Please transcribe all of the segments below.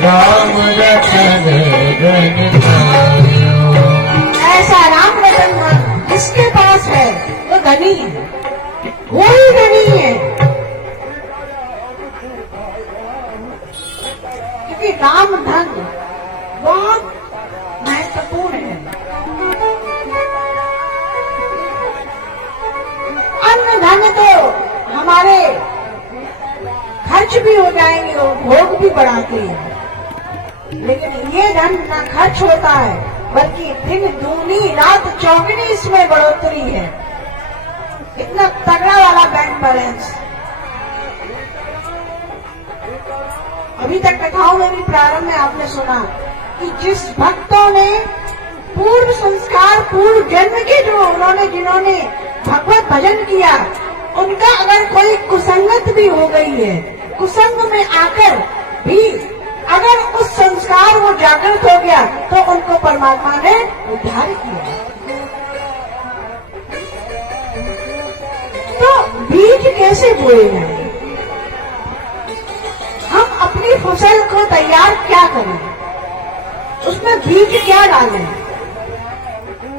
राम रतन धन पायो। ऐसा राम रतन धन जिसके पास है वो धनी है, वो ही धनी है। क्योंकि राम धन बहुत महत्वपूर्ण है। अन्न धन तो हमारे खर्च भी हो जाएंगे और भोग भी बढ़ाते हैं, लेकिन ये धन न खर्च होता है बल्कि दिन दूनी रात चौगुनी इसमें बढ़ोतरी है। इतना तगड़ा वाला बैंक बैलेंस। अभी तक कथाओं में भी प्रारंभ में आपने सुना कि जिस भक्तों ने पूर्व संस्कार पूर्व जन्म के जिन्होंने भगवत भजन किया, उनका अगर कोई कुसंगत भी हो गई है, कुसंग में आकर भी अगर उस संस्कार वो जागृत हो गया तो उनको परमात्मा ने उद्धार किया। तो बीज कैसे बोए जाए? हम अपनी फसल को तैयार क्या करें, उसमें बीज क्या डालें?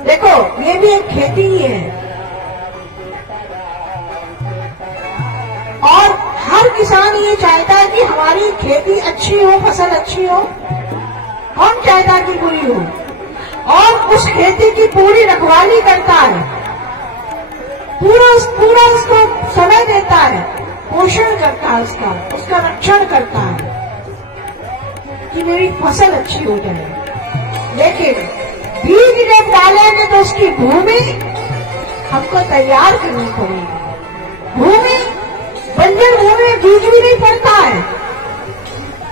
देखो, ये भी एक खेती ही है और हर किसान ये चाहता है कि हमारी खेती अच्छी हो, फसल अच्छी हो। कौन चाहता है कि बुरी हो? और उस खेती की पूरी रखवाली करता है, पूरा उसको समय देता है, पोषण करता है, उसका रक्षण करता है कि मेरी फसल अच्छी हो जाए। लेकिन बीज जब डालेंगे तो उसकी भूमि हमको तैयार करनी पड़ेगी। भूमि बंजर भूमि में बीज भी नहीं पड़ता है,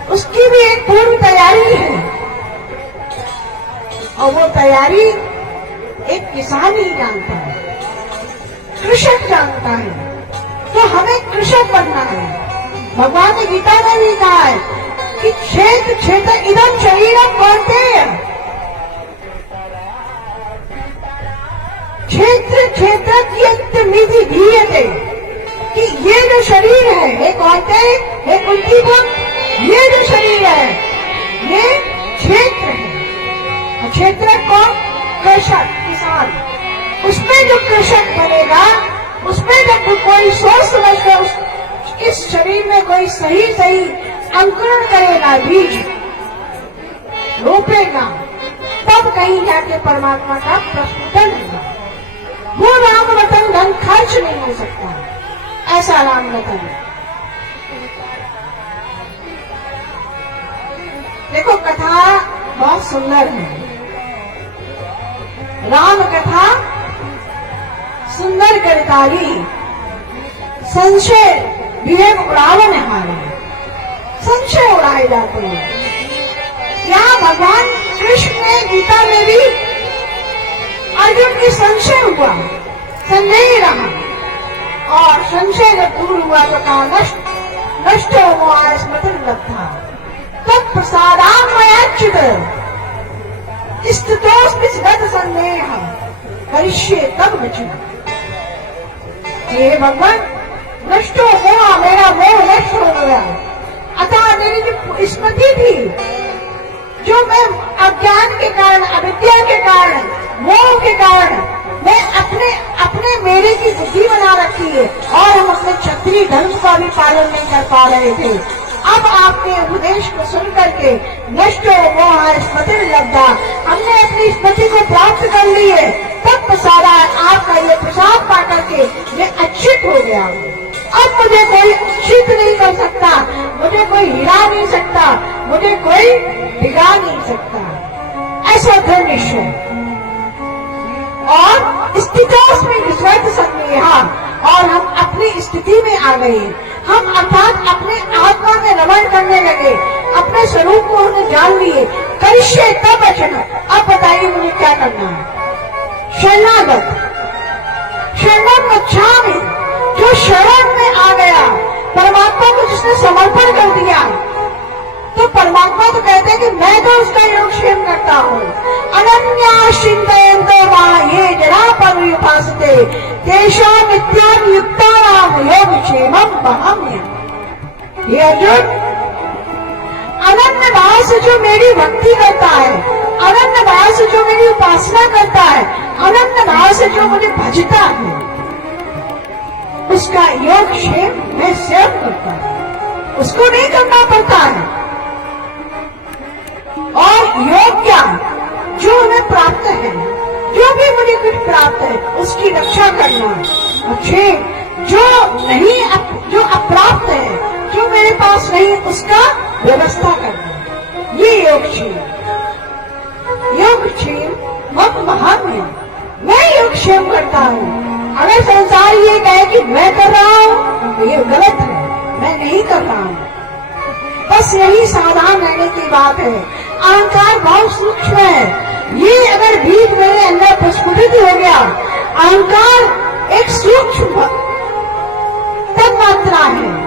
उसकी भी एक पूर्व तैयारी है और वो तैयारी एक किसान ही जानता है, कृषक जानता है। तो हमें कृषक बनना है। भगवान ने गीता में भी कहा है कि क्षेत्र इदम शरीरम कौन्तेय, क्षेत्र निधि धीयते, कि ये जो शरीर है, हे कौन्तेय, हे कुंती भक्त, ये जो शरीर है ये क्षेत्र है। और क्षेत्र को कृषक किसान, उसमें जो कृषक बनेगा, उसमें जब कोई सोच समझकर इस शरीर में कोई सही अंकुरण करेगा, बीज रोपेगा, तब कहीं जाके परमात्मा का प्रस्फुटन होगा। वो राम रतन धन खर्च नहीं हो सकता, ऐसा राम रतन। देखो, कथा बहुत सुंदर है, राम कथा सुंदर करताली, संशय विवेक उड़ावन हारे, संशय उड़ाए जाते हैं। यहाँ भगवान कृष्ण ने गीता में भी अर्जुन की संशय हुआ, संदेह रहा, और संशय जब दूर हुआ तो कहा नष्ट हो स्मृति लब्धा तब प्रसादान्वयाच्युत स्थितोस्मिगत संदेह करिष्ये तब वचन। हे भगवान, नष्ट हो गया, मेरा मोह नष्ट हो गया। अतः मेरी जो स्मृति थी, जो मैं अज्ञान के कारण, अविद्या के कारण, मोह के कारण मैं अपने मेरे की बुद्धि बना रखी है और हम अपने क्षत्रिय धर्म का भी पालन नहीं कर पा रहे थे। अब आपके उपदेश को सुन करके नष्ट हो मोह स्मृति लब्धा, हमने अपनी स्मृति को प्राप्त कर ली है। तब प्रसादा, आपका ये प्रसाद पा करके मैं अच्युत हो गया हूँ। अब मुझे कोई अच्युत नहीं कर सकता, मुझे कोई हिला नहीं सकता, मुझे कोई बिगाड़ नहीं सकता। ऐसा धर्म ईश्वर और स्थितोस्मि विस्वर्त संदेहा, और हम अपनी स्थिति में आ गए। हम अर्थात अपने आत्मा में रमण करने लगे, अपने स्वरूप को हमने जान लिए। करिष्ये तब वचन, अब बताइए मुझे क्या करना है। शरणागत, शरणं गच्छामि, जो शरण में आ गया, परमात्मा को जिसने समर्पण कर दिया, तो परमात्मा तो कहते हैं कि मैं तो उसका योगक्षेम करता हूँ। अनन्या चिंतयन्तो मां ये जरा पर्युपासते तेषां नित्यां युक्तानां योगक्षेमं वहाम्यहम्। हे अर्जुन, अनन्य भाव से जो मेरी भक्ति करता है, अनन्य भाव से जो मेरी उपासना करता है, अनन्य भाव से जो मुझे भजता है, उसका योग क्षेम मैं स्वयं करता हूं, उसको नहीं करना पड़ता है। और योग क्या, जो हमें प्राप्त है, जो भी मुझे कुछ प्राप्त है उसकी रक्षा करना, क्षेम जो नहीं, जो अप्राप्त है, जो मेरे पास नहीं, उसका व्यवस्था करना, ये योगक्षेम। योगक्षेम बहुत महान है। मैं योगक्षेम करता हूँ। अगर संसार ये कहे कि मैं कर रहा हूँ तो ये गलत है, मैं नहीं कर रहा हूँ। बस यही सावधान रहने की बात है। अहंकार बहुत सूक्ष्म है। ये अगर बीज मेरे अंदर प्रस्फुटित हो गया, अहंकार एक सूक्ष्म तन्मात्रा है,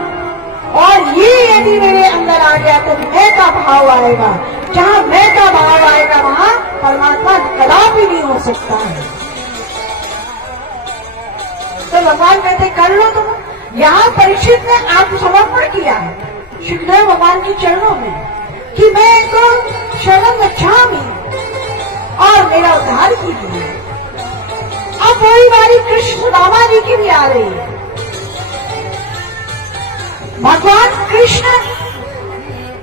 और ये यदि मेरे अंदर आ गया तो मैं का भाव आएगा। जहाँ मैं का भाव आएगा वहाँ परमात्मा कदापि नहीं हो सकता है। तो भगवान कहते कर लो तुम। यहाँ परीक्षित ने आत्मसमर्पण किया है सुखदेव भगवान के चरणों में कि मैं तो शरण गच्छामि और मेरा उद्धार कीजिए। अब वही बारी कृष्ण सुदामा जी की भी आ रही है। भगवान कृष्ण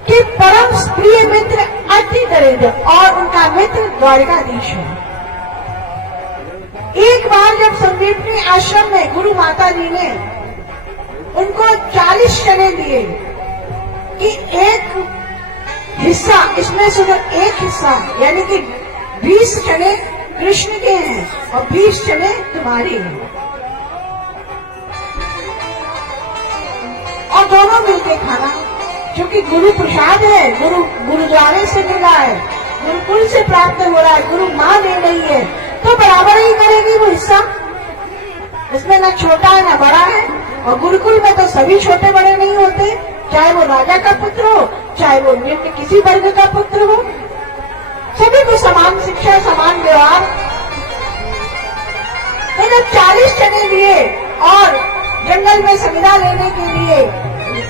के परम प्रिय मित्र अति दरिद्र और उनका मित्र द्वारिकाधीश है। एक बार जब संदीपनी आश्रम में गुरु माता जी ने उनको 40 चने दिए कि एक हिस्सा इसमें से एक हिस्सा यानी कि 20 चने कृष्ण के हैं और 20 चने तुम्हारे हैं, और दोनों मिलके खाना, क्योंकि गुरु प्रसाद है, गुरुद्वारे से मिला है, गुरुकुल से प्राप्त हो रहा है, गुरु माँ दे रही है, तो बराबर ही करेगी वो हिस्सा। इसमें ना छोटा है ना बड़ा है। और गुरुकुल में तो सभी छोटे बड़े नहीं होते, चाहे वो राजा का पुत्र हो, चाहे वो निम्न किसी वर्ग का पुत्र हो, सभी को समान शिक्षा, समान व्यवहार। तो जब 40 चने दिए और जंगल में संविदा लेने के लिए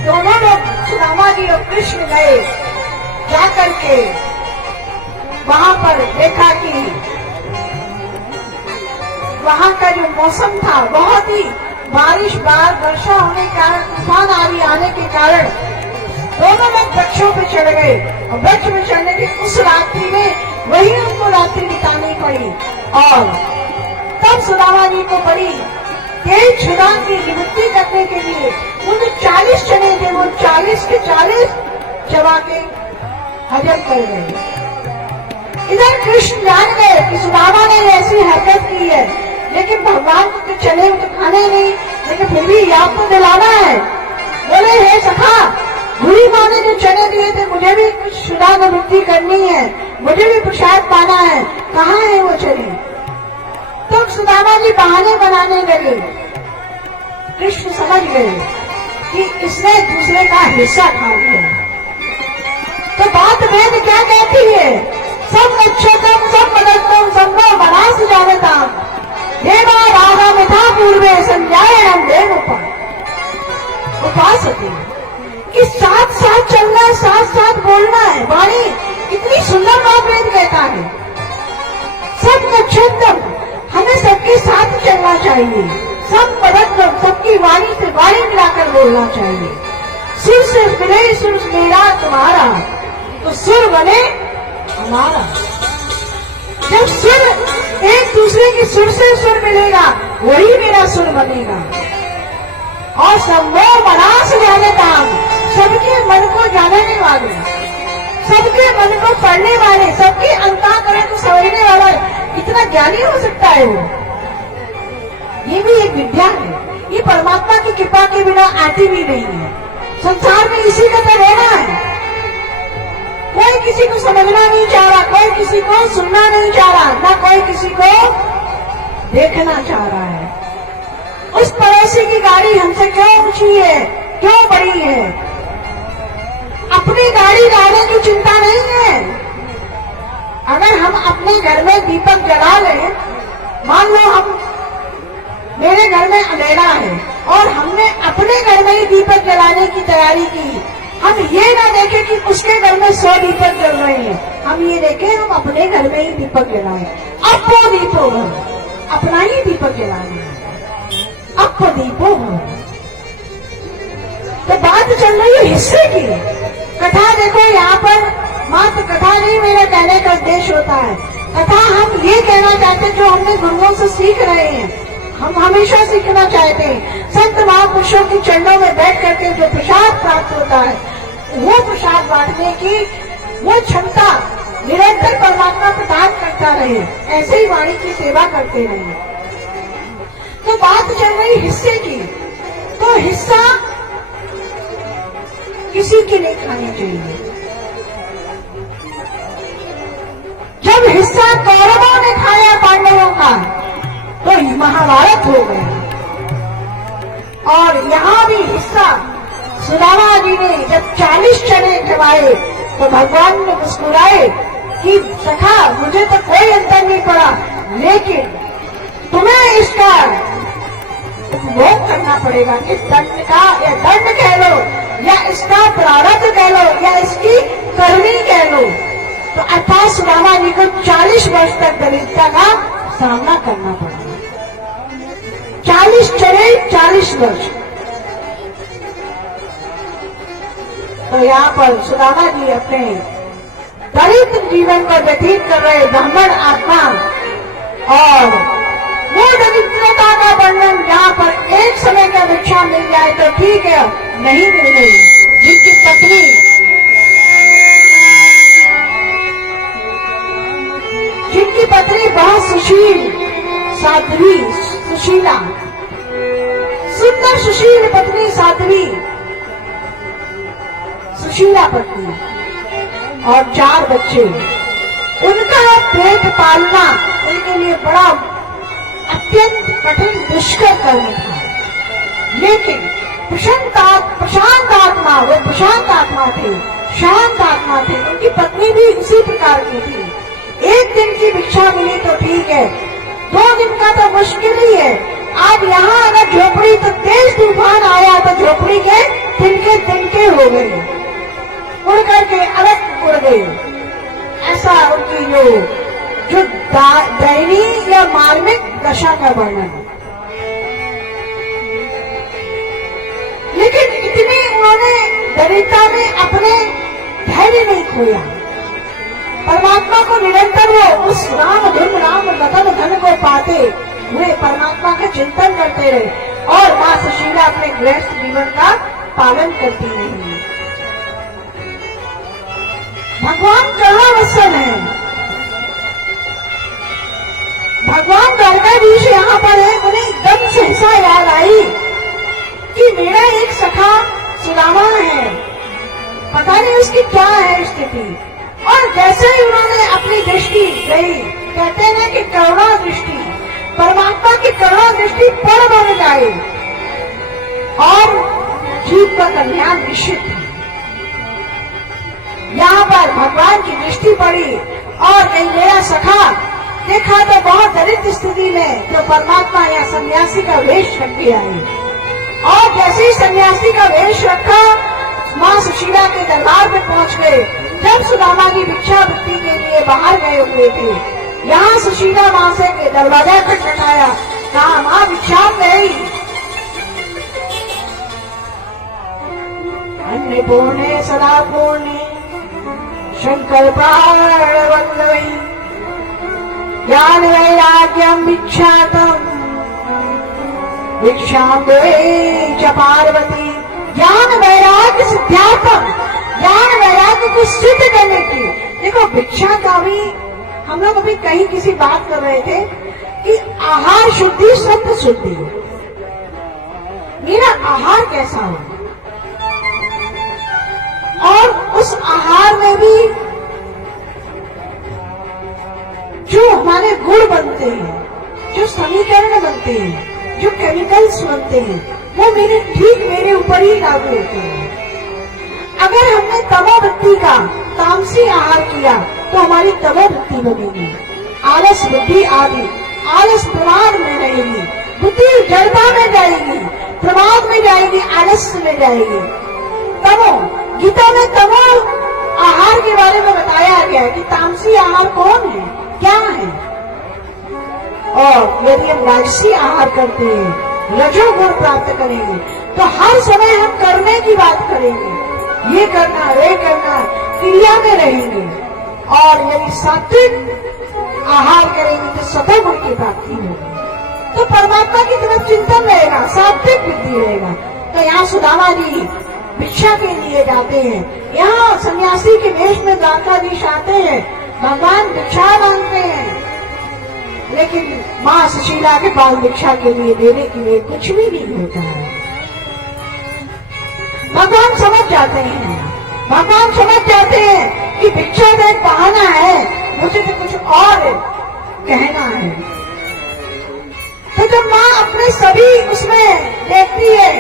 दोनों लोग सुदामा जी और कृष्ण गए, जाकर के वहां पर देखा कि वहां का जो मौसम था बहुत ही बारिश, वर्षा होने के कारण, तूफान आदि आने के कारण दोनों लोग वृक्षों पे चढ़ गए, और वृक्ष में चढ़ने की उस रात्रि में वही उनको रात्रि बितानी पड़ी। और तब सुदामा जी को पड़ी तेज छुड़ान की निवृत्ति करने के लिए उन 40 चने थे, वो 40 के 40 चबा के हजम कर गए। इधर कृष्ण जान गए कि सुदामा ने ऐसी हरकत की है, लेकिन भगवान को तो चने तो खाने नहीं, लेकिन फिर भी याद तो दिलाना है। बोले हे सखा, बुरी माँ ने जो चने दिए थे मुझे भी कुछ शुदा निवृत्ति करनी है, मुझे भी प्रसाद पाना है, कहाँ है वो चने? तो सुदामा जी बहाने बनाने लगे। कृष्ण समझ गए कि इसने दूसरे का हिस्सा खा लिया। तो बात वेद क्या कहती है? सब नक्षत्रम सब मदत्तम सबको बनास जानता देवा राधा मिथा पूर्वे संज्ञायणम देव उपासते, कि साथ साथ चलना है, साथ साथ बोलना है। वाणी कितनी सुंदर बात वेद कहता है। सब नक्षत्रम, हमें सबके साथ चलना चाहिए, सब मदद, सबकी वाणी से वाणी मिलाकर बोलना चाहिए। सुर से मिले सुर मेरा तुम्हारा, तो सुर बने हमारा। जब सुर एक दूसरे की सुर से सुर मिलेगा, वही मेरा सुर बनेगा। और सबो मनास जाने काम, सबके मन को जानने वाले, सबके मन को पढ़ने वाले, सबके अंतःकरण को समझने वाला इतना ज्ञानी हो सकता है वो। ये भी एक विद्या है, ये परमात्मा की कृपा के बिना आती भी नहीं है। संसार में इसी का तो रहना है। कोई किसी को समझना नहीं चाह रहा, कोई किसी को सुनना नहीं चाह रहा, ना कोई किसी को देखना चाह रहा है। उस पड़ोसी की गाड़ी हमसे क्यों ऊंची है, क्यों बड़ी है? अपनी गाड़ी लाने की चिंता नहीं है। अगर हम अपने घर में दीपक जला लें, मान लो हम, मेरे घर में अंधेरा है और हमने अपने घर में ही दीपक जलाने की तैयारी की, हम ये ना देखें कि उसके घर में में 100 दीपक जल रहे हैं, हम ये देखें हम अपने घर में ही दीपक जलाएं। अपो दीपो भव, अपना ही दीपक जलाना है। अपो दीपो भव। तो बात चल रही है हिस्से की। कथा देखो, यहाँ पर मात्र कथा नहीं मेरा कहने का उद्देश्य होता है। कथा हम ये कहना चाहते हैं जो हमने गुरुओं से सीख रहे हैं, हम हमेशा सीखना चाहते हैं। संत महापुरुषों के चरणों में बैठ करके जो प्रसाद प्राप्त होता है, वो प्रसाद बांटने की वो क्षमता निरंतर परमात्मा प्रदान करता रहे, ऐसे ही वाणी की सेवा करते रहे। तो बात चल रही हिस्से की। तो हिस्सा किसी की नहीं खानी चाहिए। जब हिस्सा कौरवों ने खाया पांडवों का तो महाभारत हो गया। और यहाँ भी हिस्सा सुदामा जी ने जब 40 चने खिलाए तो भगवान ने मुस्कुराए कि सखा मुझे तो कोई अंतर नहीं पड़ा, लेकिन तुम्हें इसका उपभोग करना पड़ेगा। इस दंड का या दंड कह लो या इसका प्रारब्ध कह लो या इसकी करनी कह लो। तो अर्थात सुदामा जी को 40 वर्ष तक दरिद्रता का सामना करना पड़ा। 40 चने 40 वर्ष। तो यहाँ पर सुदामा जी अपने दरिद्र जीवन को व्यतीत कर रहे ब्राह्मण आत्मा और वो दरिद्रता का वर्णन जहाँ पर एक समय का भिक्षा मिल जाए तो ठीक है, नहीं मिल रही, जिनकी पत्नी बहुत सुशील साध्वी सुशीला, सुंदर सुशील पत्नी साध्वी सुशीला पत्नी और 4 बच्चे, उनका पेट पालना उनके लिए बड़ा अत्यंत कठिन दुष्कर कर्म था। लेकिन प्रशांत आत्मा, वो प्रशांत आत्मा थे, शांत आत्मा थे। उनकी पत्नी भी उसी प्रकार की थी। एक दिन की भिक्षा मिली तो ठीक है, 2 दिन का तो मुश्किल ही है। अब यहाँ अगर झोपड़ी तो तेज तूफान आया तो झोपड़ी के तिनके हो गए, उड़ करके अलग उड़ गए। ऐसा उनकी जो दैनीय या मार्मिक दशा का वर्णन। लेकिन इतनी उन्होंने दरिद्रता में अपने धैर्य नहीं खोया। परमात्मा को निरंतर वो उस राम धुन राम रतन धन को पाते हुए परमात्मा का चिंतन करते रहे और मां सुशीला अपने गृहस्थ जीवन का पालन करती रही। भगवान करुणावत्सल है। भगवान द्वारकाधीश यहाँ पर है। उन्हें एकदम सहसा याद आई कि मेरा एक सखा सुदामा है, पता नहीं उसकी क्या है स्थिति। और जैसे ही उन्होंने अपनी दृष्टि गई, कहते हैं कि करुणा दृष्टि, परमात्मा की करुणा दृष्टि पर बन जाए और जीव का कल्याण निश्चित है। यहाँ पर भगवान की दृष्टि पड़ी और नहीं मेरा सखा देखा तो बहुत दरिद्र स्थिति में, तो परमात्मा या सन्यासी का वेश रख के आए। और जैसे ही सन्यासी का वेश रखा, मां सुशीला के दरबार में पहुंच गए। जब सुदामा जी भिक्षा वृत्ति के लिए बाहर गए हुए थे, यहाँ सुशीला मां से के दरवाजा खटखटाया, कहा मां भिक्षा गई। अन्नपूर्णे सदा पूर्णे शंकर प्राणवल्लभी ज्ञान वैराग्यम भिक्षातम भिक्षां देहि च पार्वती। ज्ञान वैराग्य सिद्धार्थम, ज्ञान वैराग्य को सिद्ध करने की। देखो भिक्षा का भी हम लोग अभी कहीं किसी बात कर रहे थे कि आहार शुद्धि सत्य शुद्धि। मेरा आहार कैसा हो और उस आहार में भी जो हमारे गुण बनते हैं, जो समीकरण बनते हैं, जो केमिकल्स बनते हैं, वो मेरे ऊपर ही लागू होते हैं। अगर हमने तमोवृत्ति का तामसी आहार किया तो हमारी तमोवृत्ति बनेगी, आलस बुद्धि आदि, आलस प्रमाद में रहेगी, बुद्धि जड़ता में जाएगी, प्रमाद में जाएगी, आलस्य में जाएगी। तमो गीता में तमो आहार गया है कि तामसी आहार कौन है, क्या है। और यदि हम राजसी आहार करते हैं, रजोगुण प्राप्त करेंगे, तो हर समय हम करने की बात करेंगे, ये करना वे करना, क्रिया में रहेंगे। और यदि सात्विक आहार करेंगे तो सतोगुण की प्राप्ति होगी, तो परमात्मा की तरफ चिंतन रहेगा, सात्विक बुद्धि रहेगा। तो यहाँ सुदामा जी भिक्षा के लिए जाते हैं, यहाँ सन्यासी के वेश में द्वारकाधीश आते हैं, भगवान भिक्षा मांगते हैं, लेकिन माँ सुशीला के पास भिक्षा के लिए देने के लिए कुछ भी नहीं होता है। भगवान समझ जाते हैं, भगवान समझ जाते हैं कि भिक्षा का एक बहाना है, मुझे तो कुछ और कहना है। तो जब माँ अपने सभी उसमें देखती है,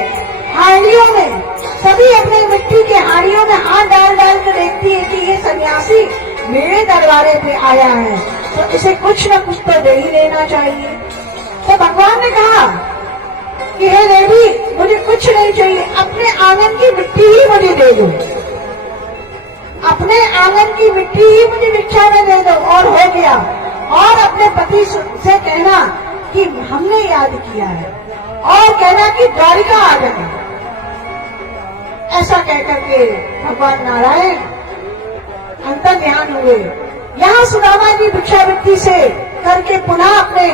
हांडियों में, सभी अपने मिट्टी के हांडियों में हाथ डाल डाल कर देखती है कि ये सन्यासी मेरे दरबारे पे आया है, तो इसे कुछ न कुछ तो दे ही देना चाहिए। तो भगवान ने कहा कि हे देवी, मुझे कुछ नहीं चाहिए, अपने आंगन की मिट्टी ही मुझे दे दो, अपने आंगन की मिट्टी ही मुझे भिक्षा में दे दो, और हो गया। और अपने पति से कहना कि हमने याद किया है, और कहना कि द्वारिका आ जाए। ऐसा कहकर के भगवान नारायण अंतर ध्यान हुए। यहाँ सुदामा जी भिक्षावृत्ति से करके पुनः अपने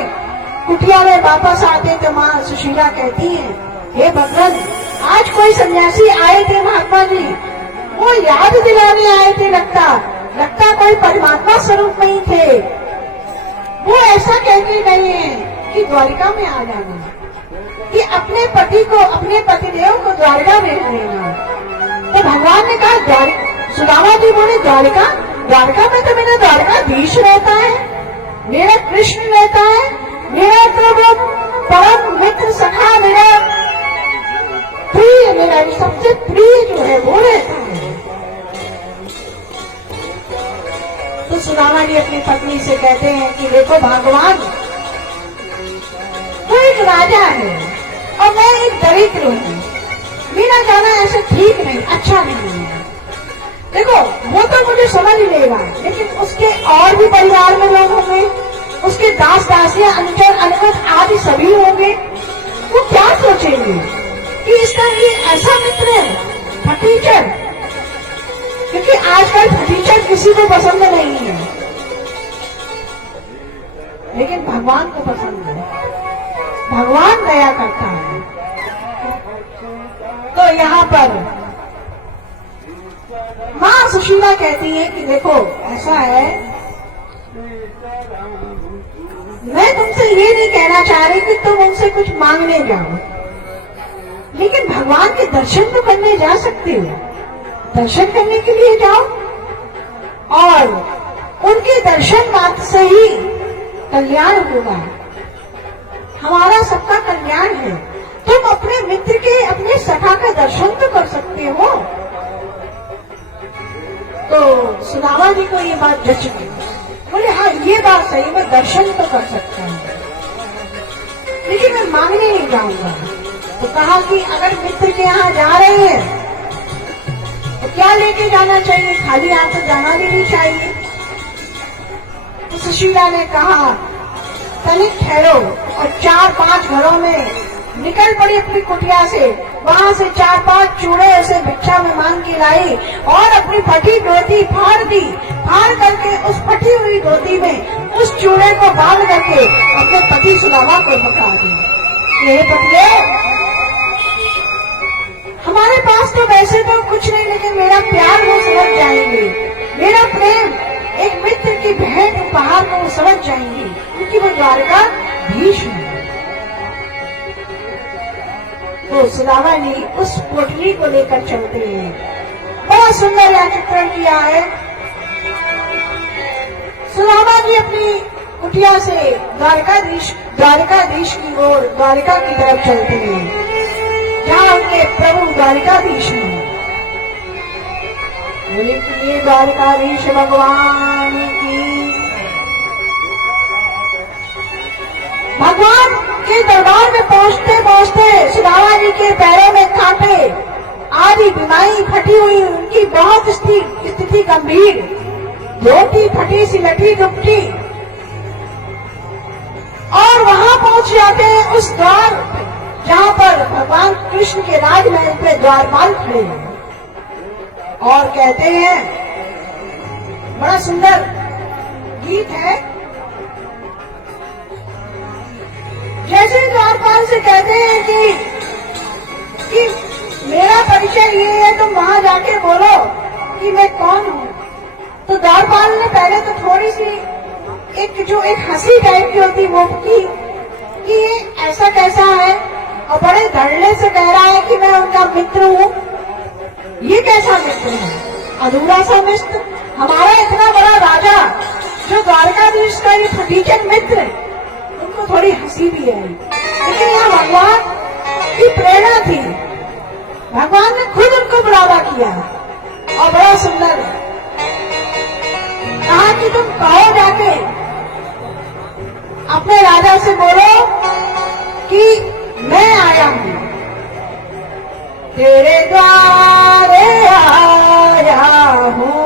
कुटिया में वापस आते तो माँ सुशीला कहती है, हे भगवान, आज कोई सन्यासी आए थे महात्मा जी, वो याद दिलाने आए थे, लगता कोई परमात्मा स्वरूप नहीं थे। वो ऐसा कहते नहीं है कि द्वारिका में आ जाना, कि अपने पति को, अपने पतिदेव को द्वारिका में रहना। तो भगवान ने कहा, सुदामा जी बोले द्वारिका, द्वारिका में तो मेरा द्वारकाधीश रहता है, मेरा कृष्ण रहता है, मेरा प्रभु परम मित्र सखा, मेरा प्रिय, मेरा सबसे प्रिय जो है वो रहता है। तो सुदामा जी अपनी पत्नी से कहते हैं कि देखो भगवान, वो एक राजा है और मैं एक दरिद्र हूँ, मेरा जाना ऐसे ठीक नहीं, अच्छा नहीं है। देखो वो तो मुझे समझ लेगा, लेकिन उसके और भी परिवार में लोग होंगे, उसके दास दासियां, अनुचर अनुगत आदि सभी होंगे, वो क्या सोचेंगे कि इसका ये ऐसा मित्र है, फटीचर, क्योंकि आजकल फटीचर किसी को पसंद नहीं है, लेकिन भगवान को पसंद है, भगवान दया करता है। तो यहाँ पर माँ सुशीला कहती है कि देखो ऐसा है, मैं तुमसे ये नहीं कहना चाह रही कि तुम उनसे कुछ मांगने जाओ, लेकिन भगवान के दर्शन तो करने जा सकते हो, दर्शन करने के लिए जाओ, और उनके दर्शन मात्र से ही कल्याण होगा, हमारा सबका कल्याण है। तुम अपने मित्र के, अपने सखा का दर्शन तो कर सकते हो। तो सुदामा जी को ये बात जच गई, बोले हाँ ये बात सही, मैं दर्शन तो कर सकता हूँ, लेकिन मैं मांगने नहीं जाऊंगा। तो कहा कि अगर मित्र के यहाँ जा रहे हैं तो क्या लेके जाना चाहिए, खाली हाथ तो जाना भी नहीं चाहिए। तो सुशीला ने कहा तनिक ठहरो, और 4-5 घरों में निकल पड़ी अपनी कुटिया से, वहां से 4-5 चूड़े उसे भिक्षा में मांग के लाई, और अपनी फटी धोती फाड़ दी, फाड़ करके उस फटी हुई धोती में उस चूड़े को बांध करके अपने पति सुदामा को पकड़ा दी। ये पतिदेव, हमारे पास तो वैसे तो कुछ नहीं, लेकिन मेरा प्यार वो समझ जाएंगे, मेरा प्रेम एक मित्र की भेंट उपहार को वो समझ जाएंगे, क्योंकि वो द्वारकाधीश है। तो सुदामा जी उस पोटली को लेकर चलते हैं। बहुत सुंदर यहाँ चित्रण किया है। सुदामा जी अपनी कुटिया से द्वारकाधीश की ओर, द्वारिका की तरफ चलते हैं, जहाँ उनके प्रभु द्वारिकाधीश हैं। बोले द्वारिकाधीश भगवान की। भगवान के दरबार में पहुंचते पहुंचते सुदामा जी के पैरों में कांटे आदि बीमारी फटी हुई, उनकी बहुत स्थिति गंभीर, धोती फटी सिलटी दुपटी, और वहां पहुंच जाते हैं उस द्वार पे जहां पर भगवान कृष्ण के राजमहल पे द्वारपाल खड़े हैं और कहते हैं, बड़ा सुंदर गीत है, जैसे द्वारपाल से कहते हैं कि मेरा परिचय ये है, तुम वहां जाके बोलो कि मैं कौन हूं। तो द्वारपाल ने पहले तो थोड़ी सी एक हंसी टाइप की होती वो की कि ये ऐसा कैसा है, और बड़े धड़ल्ले से कह रहा है कि मैं उनका मित्र हूँ। ये कैसा मित्र है, अधूरा सा मित्र। हमारा इतना बड़ा राजा जो द्वारकाधीश का ये फटीचक मित्र है, उनको थोड़ी हंसी भी है, लेकिन यहाँ भगवान की प्रेरणा थी, भगवान ने खुद उनको बुलावा किया और बड़ा सुंदर कहा कि तुम कहो जाके अपने राजा से बोलो कि मैं आया हूं, तेरे द्वारे आया हूं।